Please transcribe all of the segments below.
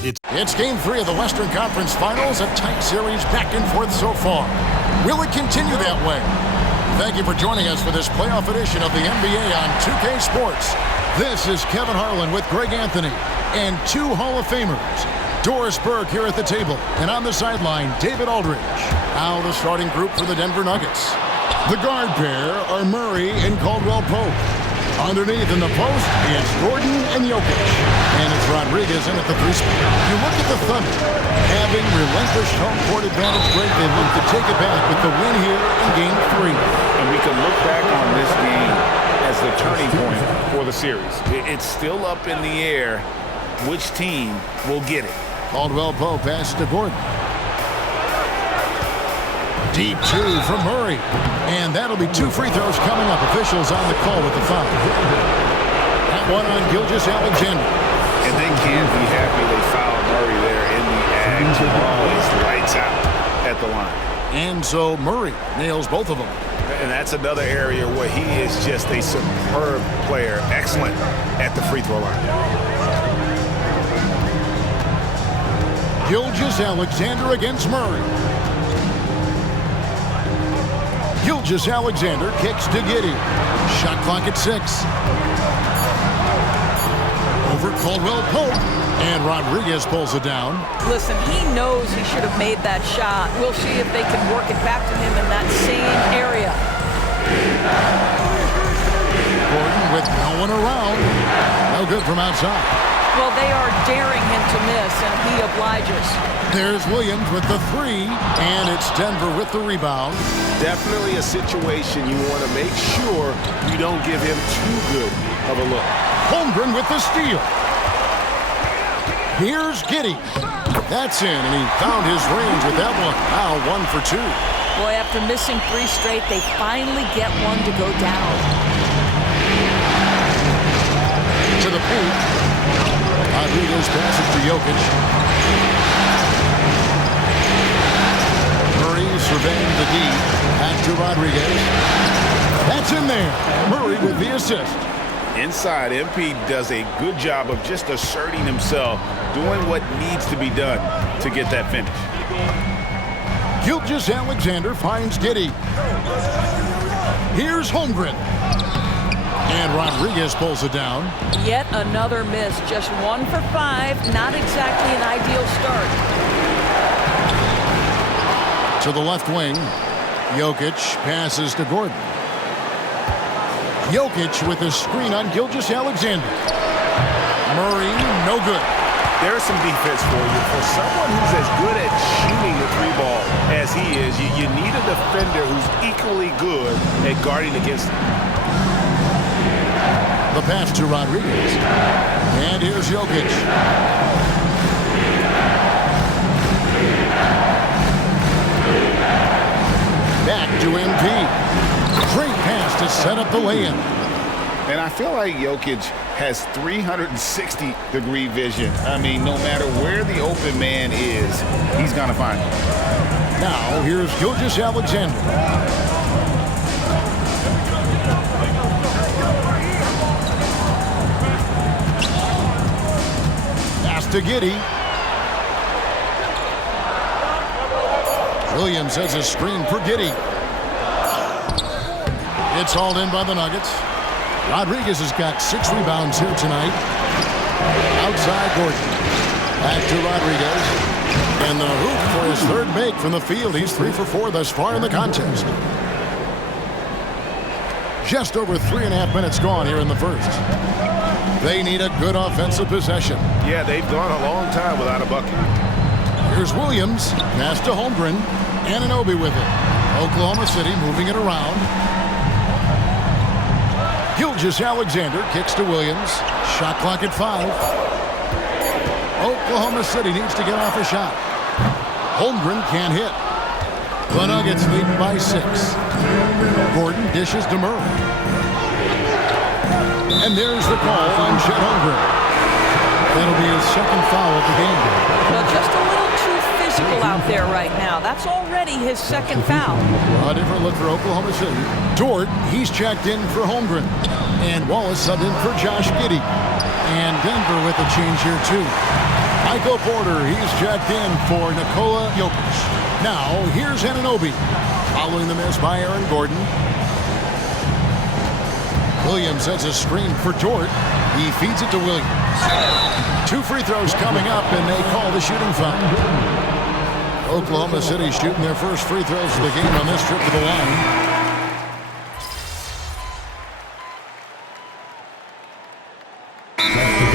It's Game 3 of the Western Conference Finals, a tight series back and forth so far. Will it continue that way? Thank you for joining us for this playoff edition of the NBA on 2K Sports. This is Kevin Harlan with Greg Anthony and two Hall of Famers. Doris Burke here at the table, and on the sideline, David Aldridge. Now the starting group for the Denver Nuggets. The guard pair are Murray and Caldwell Pope. Underneath in the post is Gordon and Jokic. And it's Rodriguez in at the three spot. You look at the Thunder. Having relinquished home court advantage break, they look to take it back with the win here in Game 3. And we can look back on this game as the turning point for the series. It's still up in the air which team will get it. Caldwell Pope passes to Gordon. Deep two from Murray. And that'll be two free throws coming up. Officials on the call with the foul. That one on Gilgeous-Alexander. And they can't be happy they fouled Murray there in the act. Ball is lights out at the line. And so Murray nails both of them. And that's another area where he is just a superb player. Excellent at the free throw line. Gilgeous-Alexander against Murray. Gilgeous-Alexander kicks to Giddey. Shot clock at 6. Over Caldwell Pope. And Rodriguez pulls it down. Listen, he knows he should have made that shot. We'll see if they can work it back to him in that same area. Gordon with no one around. No good from outside. Well, they are daring him to miss, and he obliges. There's Williams with the three, and it's Denver with the rebound. Definitely a situation you want to make sure you don't give him too good of a look. Holmgren with the steal. Here's Giddey. That's in, and he found his range with that one. Now 1 for 2. Boy, after missing 3 straight, they finally get one to go down. To the paint. Rodriguez passes to Jokic. Murray surveying the D. Back to Rodriguez. That's in there. Murray with the assist. Inside, MP does a good job of just asserting himself, doing what needs to be done to get that finish. Gilgeous-Alexander finds Giddey. Here's Holmgren. And Rodriguez pulls it down. Yet another miss. Just 1 for 5. Not exactly an ideal start. To the left wing. Jokic passes to Gordon. Jokic with a screen on Gilgeous-Alexander. Murray, no good. There's some defense for you. For someone who's as good at shooting the three ball as he is, you need a defender who's equally good at guarding against him. The pass to Rodriguez. And here's Jokic. Back to MP. Great pass to set up the lay-in. And I feel like Jokic has 360-degree vision. I mean, no matter where the open man is, he's going to find him. Now, here's Gilgeous-Alexander. Pass to Giddey. Williams has a screen for Giddey. It's hauled in by the Nuggets. Rodriguez has got 6 rebounds here tonight. Outside Gordon. Back to Rodriguez. And the hoop for his third make from the field. He's 3 for 4 thus far in the contest. Just over 3.5 minutes gone here in the first. They need a good offensive possession. Yeah, they've gone a long time without a bucket. Here's Williams. Pass to Holmgren. Anunoby with it. Oklahoma City moving it around. Gilgeous-Alexander kicks to Williams. Shot clock at 5. Oklahoma City needs to get off a shot. Holmgren can't hit. The Nuggets lead by 6. Gordon dishes to Murray. And there's the call on Chet Holmgren. That'll be his second foul of the game. Well, just a little too physical out there right now. That's already his second foul. A different look for Oklahoma City. Dort, he's checked in for Holmgren. And Wallace subbed in for Josh Giddey. And Denver with a change here, too. Michael Porter, he's checked in for Nikola Jokic. Now, here's Anunoby. Following the miss by Aaron Gordon. Williams sets a screen for Dort. He feeds it to Williams. 2 free throws coming up, and they call the shooting foul. Oklahoma City shooting their first free throws of the game on this trip to the line.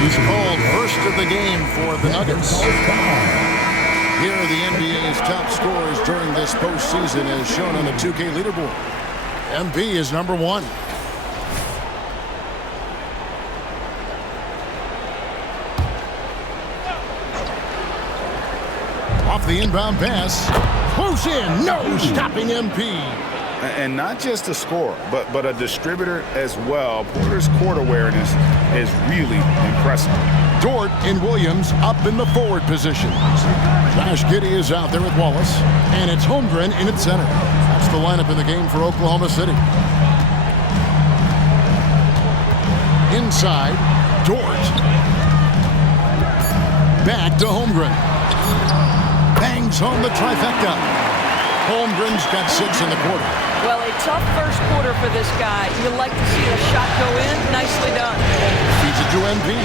He's called first of the game for the Nuggets. Here are the NBA's top scorers during this postseason as shown on the 2K leaderboard. MP is number 1. Off the inbound pass. Close in. No stopping MP. And not just a scorer, but a distributor as well. Porter's court awareness is really impressive. Dort and Williams up in the forward position. Josh Giddey is out there with Wallace. And it's Holmgren in at center. That's the lineup in the game for Oklahoma City. Inside, Dort. Back to Holmgren. Bangs home the trifecta. Holmgren's got 6 in the quarter. Well, a tough first quarter for this guy. You'd like to see a shot go in. Nicely done. Feeds it to MP.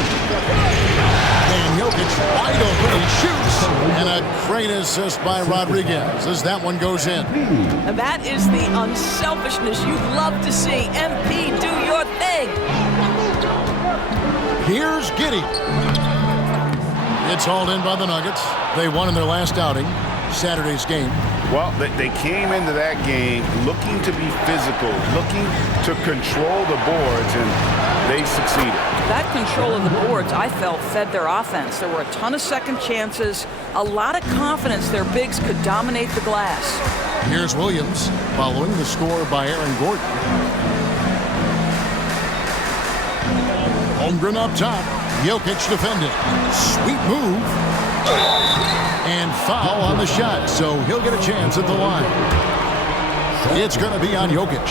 And Jokic wide open. He shoots. And a great assist by Rodriguez as that one goes in. And that is the unselfishness you'd love to see. MP, do your thing. Here's Giddey. It's hauled in by the Nuggets. They won in their last outing, Saturday's game. Well, they came into that game looking to be physical, looking to control the boards, and they succeeded. That control of the boards, I felt, fed their offense. There were a ton of second chances, a lot of confidence their bigs could dominate the glass. Here's Williams, following the score by Aaron Gordon. Holmgren up top. Jokic defending. Sweet move. And foul on the shot, so he'll get a chance at the line. It's going to be on Jokic.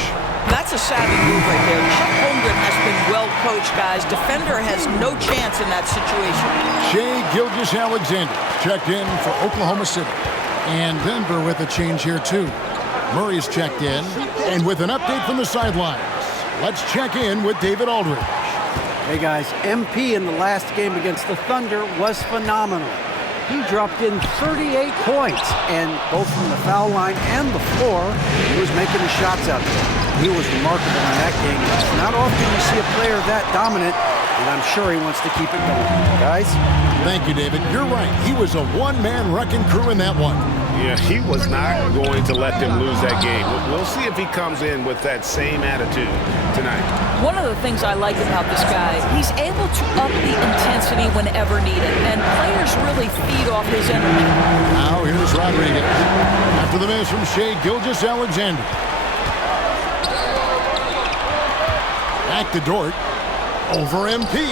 That's a savvy move right there. Chuck Holmgren has been well coached, guys. Defender has no chance in that situation. Shai Gilgeous-Alexander checked in for Oklahoma City. And Denver with a change here, too. Murray's checked in. And with an update from the sidelines, let's check in with David Aldridge. Hey, guys, MP in the last game against the Thunder was phenomenal. He dropped in 38 points, and both from the foul line and the floor, he was making the shots out there. He was remarkable in that game. It's not often you see a player that dominant, and I'm sure he wants to keep it going. Guys? Thank you, David. You're right. He was a one-man wrecking crew in that one. Yeah, he was not going to let them lose that game. We'll see if he comes in with that same attitude tonight. One of the things I like about this guy, he's able to up the intensity whenever needed, and players really feed off his energy. Now here's Rodriguez. After the miss from Shai Gilgeous-Alexander. Back to Dort. Over MP.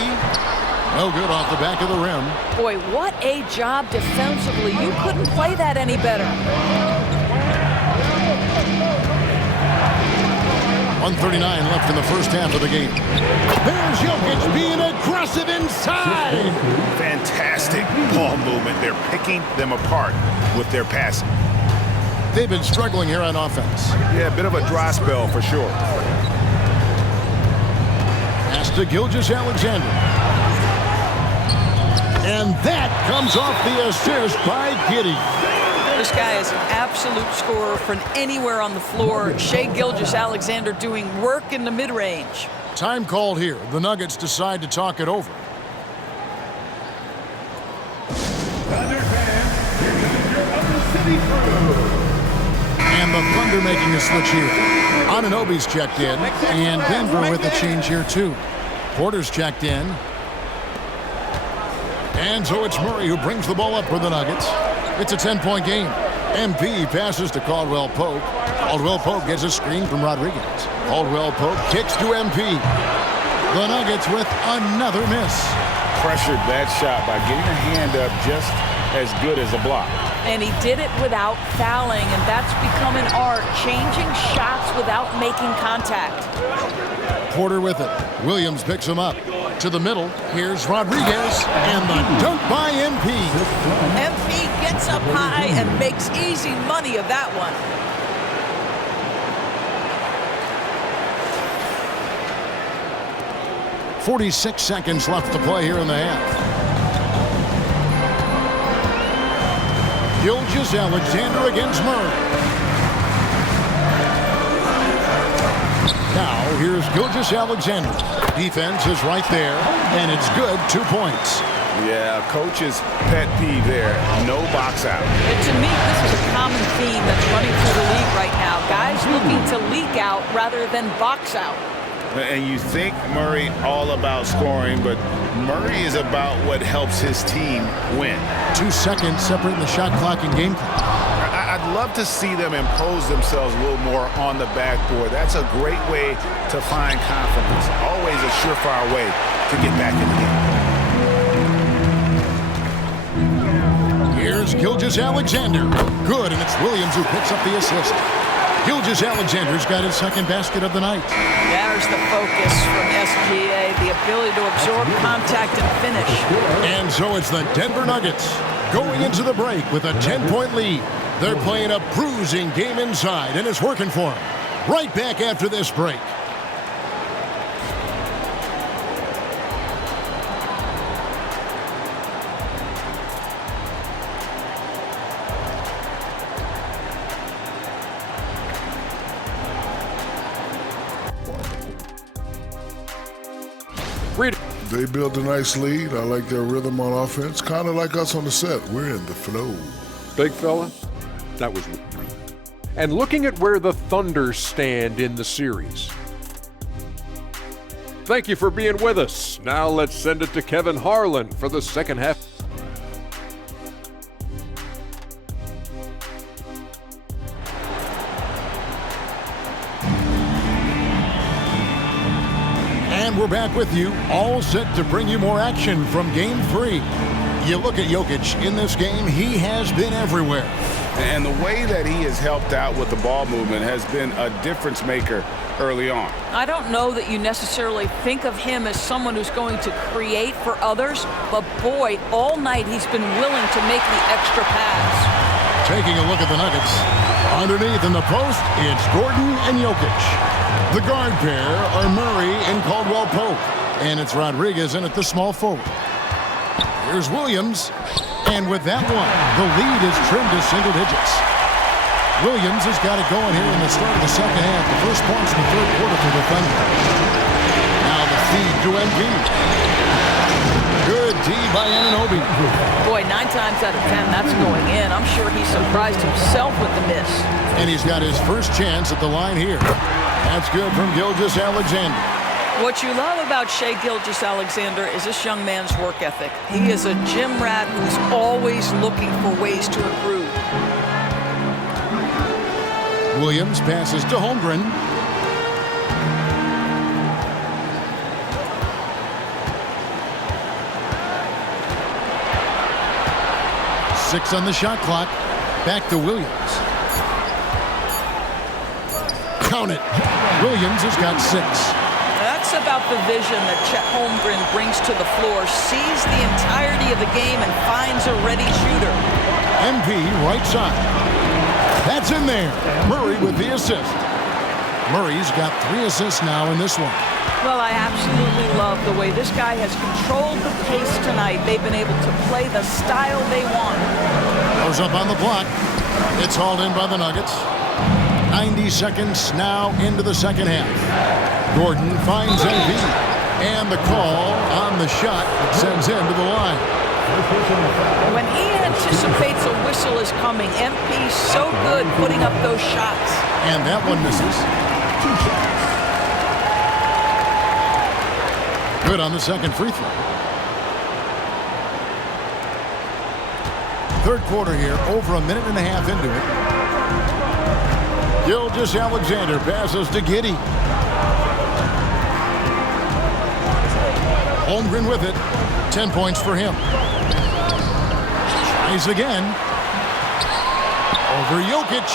No good off the back of the rim. Boy, what a job defensively. You couldn't play that any better. 1:39 left in the first half of the game. There's Jokic being aggressive inside. Fantastic ball movement. They're picking them apart with their passing. They've been struggling here on offense. Yeah, a bit of a dry spell for sure. Pass to Gilgeous-Alexander. And that comes off the assist by Giddey. This guy is an absolute scorer from anywhere on the floor. Shai Gilgeous-Alexander doing work in the mid-range. Time called here. The Nuggets decide to talk it over. And the Thunder making a switch here. Anunoby's checked in. And Denver with a change here, too. Porter's checked in. And so it's Murray who brings the ball up for the Nuggets. It's a 10-point game. MP passes to Caldwell Pope. Caldwell Pope gets a screen from Rodriguez. Caldwell Pope kicks to MP. The Nuggets with another miss. Pressured that shot by getting a hand up just as good as a block. And he did it without fouling, and that's become an art, changing shots without making contact. Porter with it. Williams picks him up. To the middle, here's Rodriguez, and the dunk by MP. MP gets up high and makes easy money of that one. .46 seconds left to play here in the half. Gilgeous-Alexander against Murray. Now, here's Gilgeous-Alexander. Defense is right there, and it's good. 2 points. Yeah, coach's pet peeve there. No box out. And to me, this is a common theme that's running through the league right now. Guys looking to leak out rather than box out. And you think Murray all about scoring, but Murray is about what helps his team win. 2 seconds separating the shot clock and game clock. I'd love to see them impose themselves a little more on the backboard. That's a great way to find confidence. Always a surefire way to get back in the game. Here's Gilgeous-Alexander. Good, and it's Williams who picks up the assist. Gilgeous-Alexander's got his second basket of the night. There's the focus from SGA, the ability to absorb contact and finish. And so it's the Denver Nuggets going into the break with a 10-point lead. They're playing a bruising game inside, and it's working for them. Right back after this break. They built a nice lead. I like their rhythm on offense. Kind of like us on the set. We're in the flow. Big fella, that was... And looking at where the Thunder stand in the series. Thank you for being with us. Now let's send it to Kevin Harlan for the second half. And we're back with you, all set to bring you more action from Game 3. You look at Jokic in this game, he has been everywhere. And the way that he has helped out with the ball movement has been a difference maker early on. I don't know that you necessarily think of him as someone who's going to create for others, but boy, all night he's been willing to make the extra pass. Taking a look at the Nuggets. Underneath in the post, it's Gordon and Jokic. The guard pair are Murray and Caldwell Pope. And it's Rodriguez in at the small forward. Here's Williams. And with that one, the lead is trimmed to single digits. Williams has got it going here in the start of the second half. The first points in the third quarter for the Thunder. Now the feed to MP. Good D by Anunoby. Boy, 9 times out of 10, that's going in. I'm sure he surprised himself with the miss. And he's got his first chance at the line here. That's good from Gilgeous-Alexander. What you love about Shai Gilgeous-Alexander is this young man's work ethic. He is a gym rat who's always looking for ways to improve. Williams passes to Holmgren. Six on the shot clock. Back to Williams. Count it. Williams has got 6. That's about the vision that Chet Holmgren brings to the floor. Sees the entirety of the game and finds a ready shooter. MP right side. That's in there. Murray with the assist. Murray's got 3 assists now in this one. Well, I absolutely love the way this guy has controlled the pace tonight. They've been able to play the style they want. Goes up on the block. It's hauled in by the Nuggets. 90 seconds now into the second half. Gordon finds MP. And the call on the shot that sends him to the line. When he anticipates a whistle is coming, MP's so good putting up those shots. And that one misses. Good on the second free throw. Third quarter here, over a minute and a half into it. Gilgeous-Alexander passes to Giddey. Holmgren with it. 10 points for him. Tries again. Over Jokic.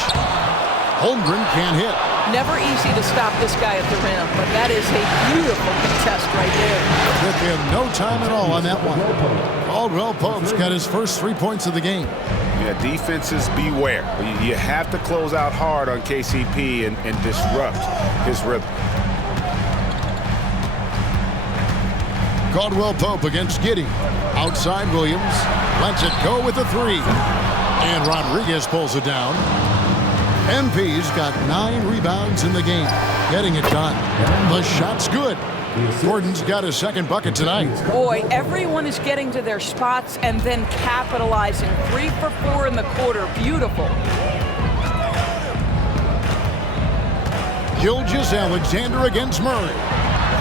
Holmgren can't hit. Never easy to stop this guy at the rim, but that is a beautiful contest right there. Took him no time at all on that one. Caldwell Pope's got his first 3 points of the game. Yeah, defenses beware. You have to close out hard on KCP and disrupt his rhythm. Caldwell Pope against Giddey. Outside Williams. Lets it go with a 3. And Rodriguez pulls it down. MP's got 9 rebounds in the game. Getting it done. The shot's good. Gordon's got his second bucket tonight. Boy, everyone is getting to their spots and then capitalizing. 3 for 4 in the quarter. Beautiful. Gilgeous-Alexander against Murray.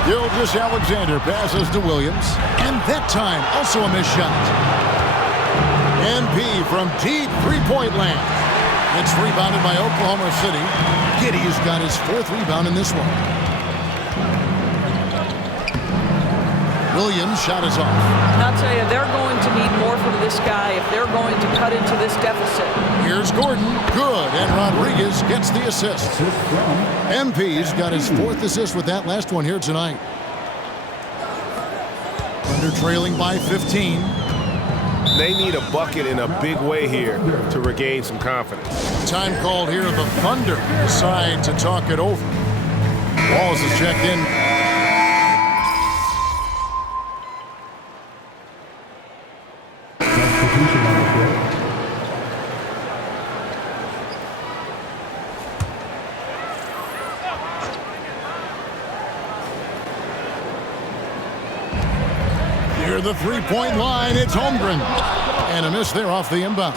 Gilgeous-Alexander passes to Williams. And that time, also a missed shot. MP from deep three-point land. It's rebounded by Oklahoma City. Giddey's got his 4th rebound in this one. Williams' shot is off. I'll tell you, they're going to need more from this guy if they're going to cut into this deficit. Here's Gordon. Good. And Rodriguez gets the assist. MP's got his 4th assist with that last one here tonight. Thunder trailing by 15. They need a bucket in a big way here to regain some confidence. Time called here. The Thunder decide to talk it over. Walls is checked in. Near the three-point line, it's Holmgren. And a miss there off the inbound.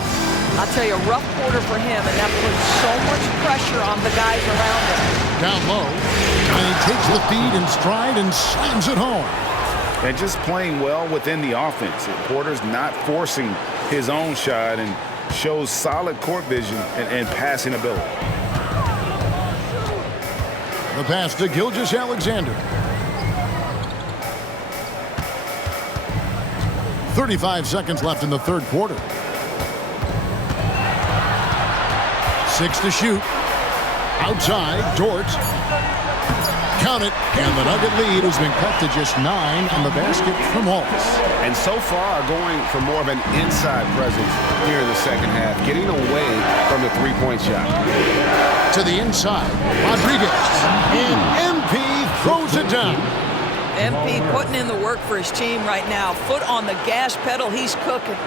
I'll tell you, a rough quarter for him, and that puts so much pressure on the guys around him. Down low, and he takes the feed in stride and slams it home. And just playing well within the offense. Porter's not forcing his own shot and shows solid court vision and passing ability. The pass to Gilgeous-Alexander. 35 seconds left in the third quarter. 6 to shoot. Outside, Dort. Count it, and the Nugget lead has been cut to just 9 on the basket from Wallace. And so far, going for more of an inside presence here in the second half, getting away from the three-point shot. To the inside, Rodriguez. And MP throws it down. MP putting in the work for his team right now. Foot on the gas pedal, he's cooking.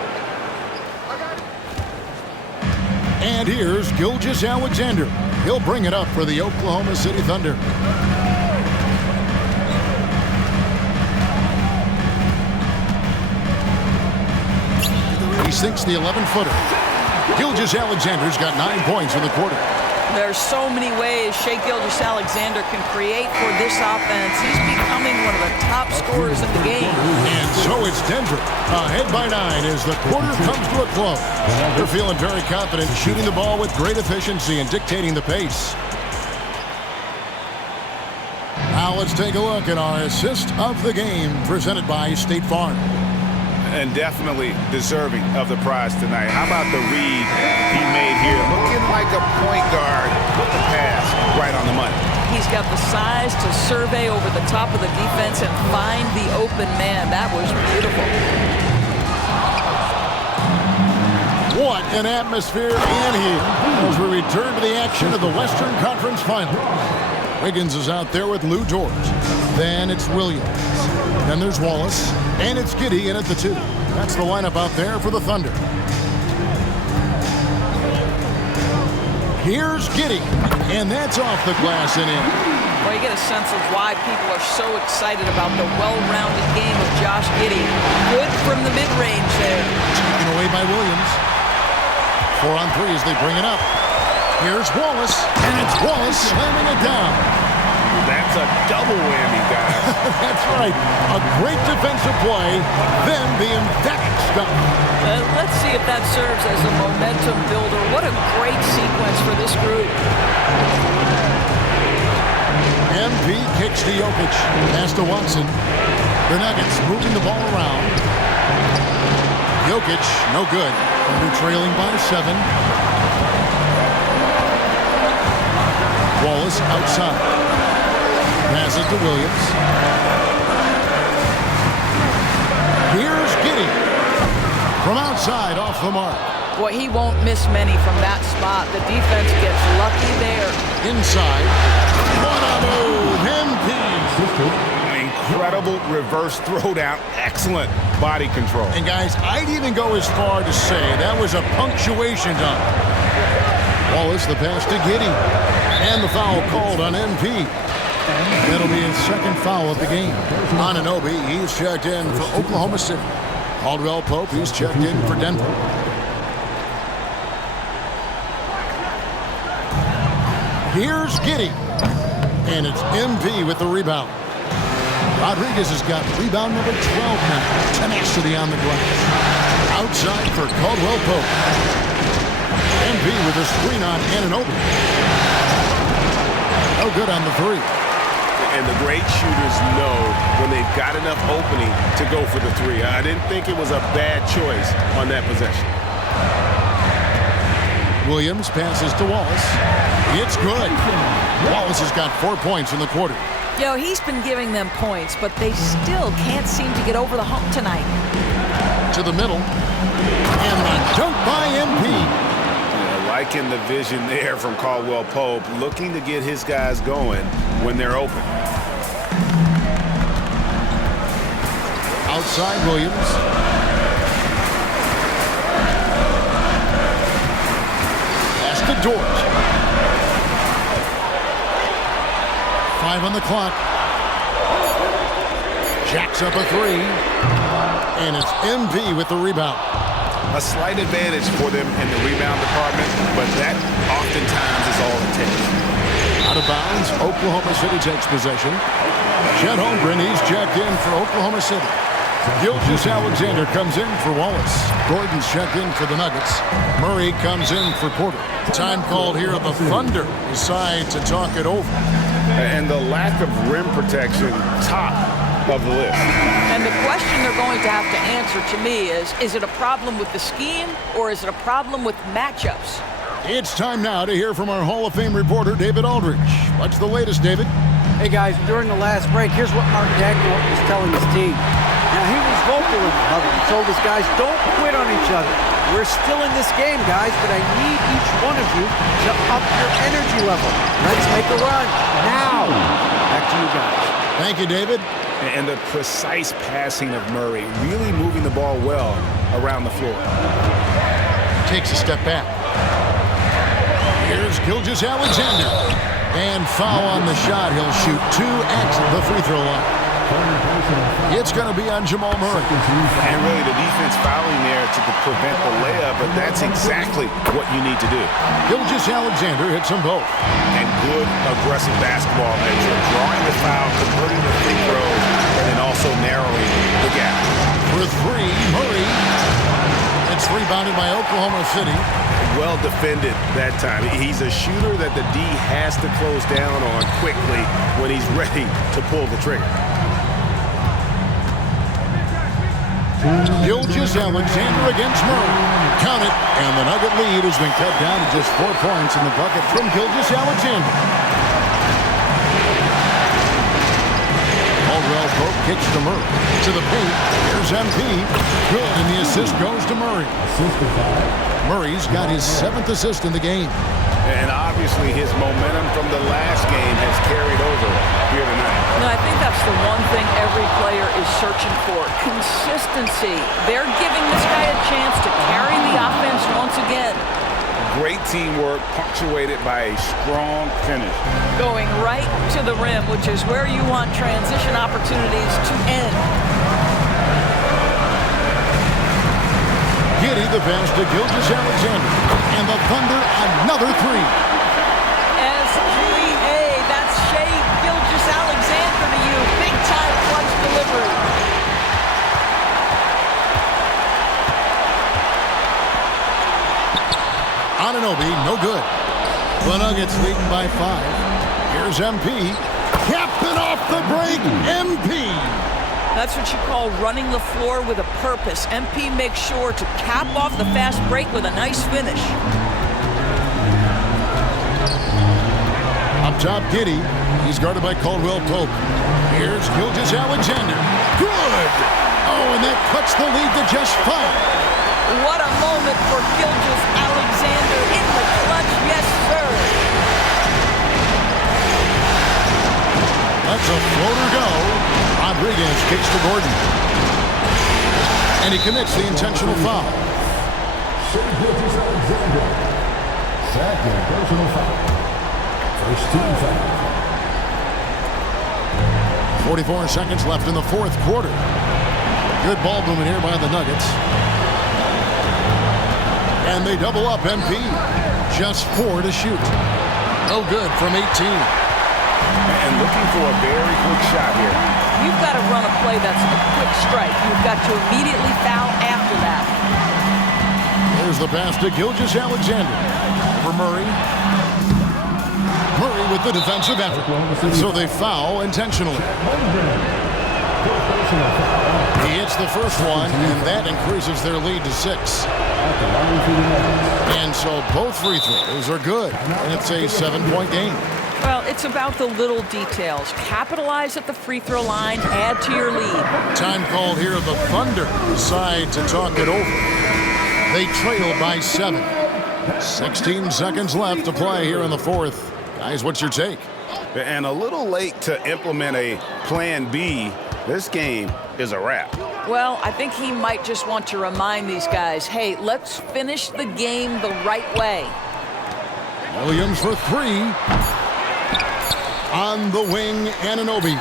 And here's Gilgeous-Alexander. He'll bring it up for the Oklahoma City Thunder. He sinks the 11-footer. Gilgeous-Alexander's got 9 points in the quarter. There's so many ways Shai Gilgeous-Alexander can create for this offense. He's becoming one of the top scorers in the game. And so it's Denver, ahead by 9 as the quarter comes to a close. They're feeling very confident, shooting the ball with great efficiency and dictating the pace. Now let's take a look at our assist of the game, presented by State Farm. And definitely deserving of the prize tonight. How about the read he made here? Looking like a point guard with the pass right on the money. He's got the size to survey over the top of the defense and find the open man. That was beautiful. What an atmosphere in here as we return to the action of the Western Conference Finals. Wiggins is out there with Lou Dort. Then it's Williams. Then there's Wallace. And it's Giddey in at the 2. That's the lineup out there for the Thunder. Here's Giddey. And that's off the glass and in. Well, you get a sense of why people are so excited about the well-rounded game of Josh Giddey. Good from the mid-range there. Taken away by Williams. 4 on 3 as they bring it up. Here's Wallace. And it's Wallace slamming it down. That's a double whammy, guys. That's right. A great defensive play, then the emphatic stuff. Let's see if that serves as a momentum builder. What a great sequence for this group. MP kicks to Jokic. Pass to Watson. The Nuggets moving the ball around. Jokic, no good. Under trailing by 7. Wallace outside. Passes to Williams. Here's Giddey. From outside, off the mark. Boy, he won't miss many from that spot. The defense gets lucky there. Inside. What a move. MP. Incredible reverse throwdown. Excellent body control. And guys, I'd even go as far to say that was a punctuation dunk. Wallace, the pass to Giddey. And the foul called on MP. That'll be his second foul of the game. Anunoby, he's checked in for Oklahoma City. Caldwell Pope, he's checked in for Denver. Here's Giddey. And it's MP with the rebound. Rodriguez has got rebound number 12 now. Tenacity on the glass. Outside for Caldwell Pope. MP with a screen on Anunoby. No good on the three. And the great shooters know when they've got enough opening to go for the three. I didn't think it was a bad choice on that possession. Williams passes to Wallace. It's good. Wallace has got 4 points in the quarter. He's been giving them points, but they still can't seem to get over the hump tonight. To the middle. And the dunk by MP. Liking the vision there from Caldwell Pope, looking to get his guys going when they're open. Outside Williams. Pass to Dort. 5 on the clock. Jacks up a three. And it's MP with the rebound. A slight advantage for them in the rebound department, but that oftentimes is all it takes. Out of bounds, Oklahoma City takes possession. Chet Holmgren, he's checked in for Oklahoma City. Gilgeous-Alexander comes in for Wallace. Gordon's checked in for the Nuggets. Murray comes in for Porter. Time called here. The Thunder decide to talk it over. And the lack of rim protection, top of the list. And the question they're going to have to answer to me is it a problem with the scheme or is it a problem with matchups? It's time now to hear from our Hall of Fame reporter, David Aldridge. What's the latest, David? Hey, guys, during the last break, here's what Mark Daigneault was telling his team. Now, he was vocal in the huddle. He told his guys, don't quit on each other. We're still in this game, guys, but I need each one of you to up your energy level. Let's make a run now. Back to you guys. Thank you, David. And the precise passing of Murray, really moving the ball well around the floor. Takes a step back. Here's Gilgeous-Alexander. And foul on the shot. He'll shoot 2 at the free throw line. It's going to be on Jamal Murray. And really the defense fouling there to prevent the layup, but that's exactly what you need to do. Gilgeous-Alexander hits them both. And good aggressive basketball as you're drawing the foul, converting the free throws, and then also narrowing the gap. For 3, Murray. It's rebounded by Oklahoma City. Well defended that time. He's a shooter that the D has to close down on quickly when he's ready to pull the trigger. Gilgeous-Alexander against Murray. Count it, and the Nugget lead has been cut down to just 4 points in the bucket from Gilgeous-Alexander. Caldwell Pope kicks to Murray. To the paint. Here's MP. Good, and the assist goes to Murray. Murray's got his 7th assist in the game. And obviously his momentum from the last game has carried over here tonight. And I think that's the one thing every player is searching for. Consistency. They're giving this guy a chance to carry the offense once again. Great teamwork punctuated by a strong finish. Going right to the rim, which is where you want transition opportunities to end. Giddey the pass to Gilgeous-Alexander. And the Thunder another 3. SGA, that's Shai Gilgeous-Alexander to you. Big time clutch delivery. Anunoby, no good. The Nuggets leading by 5. Here's MP. Captain off the break, MP. That's what you call running the floor with a purpose. MP makes sure to cap off the fast break with a nice finish. A Up top, Giddey. He's guarded by Caldwell Pope. Here's Gilgeous-Alexander. Good! Oh, and that cuts the lead to just 5. What a moment for Gilgeous-Alexander in the clutch. Yes, sir. That's a floater go. Rodriguez kicks to Gordon. And he commits the intentional foul. Gilgeous-Alexander. Second personal foul. First team foul. 44 seconds left in the fourth quarter. Good ball movement here by the Nuggets. And they double up MP. Just 4 to shoot. No good from 18. And looking for a very quick shot here. You've got to run a play that's a quick strike. You've got to immediately foul after that. There's the pass to Gilgeous-Alexander. For Murray. Murray with the defensive effort. So they foul intentionally. He hits the first one, and that increases their lead to 6. And so both free throws are good, and it's a 7-point game. Well, it's about the little details. Capitalize at the free throw line, add to your lead. Time called here. The Thunder decide to talk it over. They trail by 7. 16 seconds left to play here in the fourth. Guys, what's your take? And a little late to implement a plan B. This game is a wrap. Well, I think he might just want to remind these guys, hey, let's finish the game the right way. Williams for 3. On the wing, Anunoby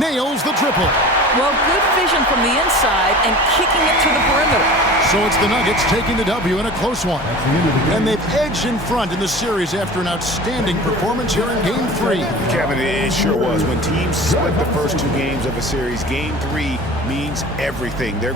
nails the triple. Well, good vision from the inside and kicking it to the perimeter. So it's the Nuggets taking the W in a close one. And they've edged in front in the series after an outstanding performance here in Game 3. Kevin, it sure was. When teams split the first 2 games of a series, Game 3 means everything. They're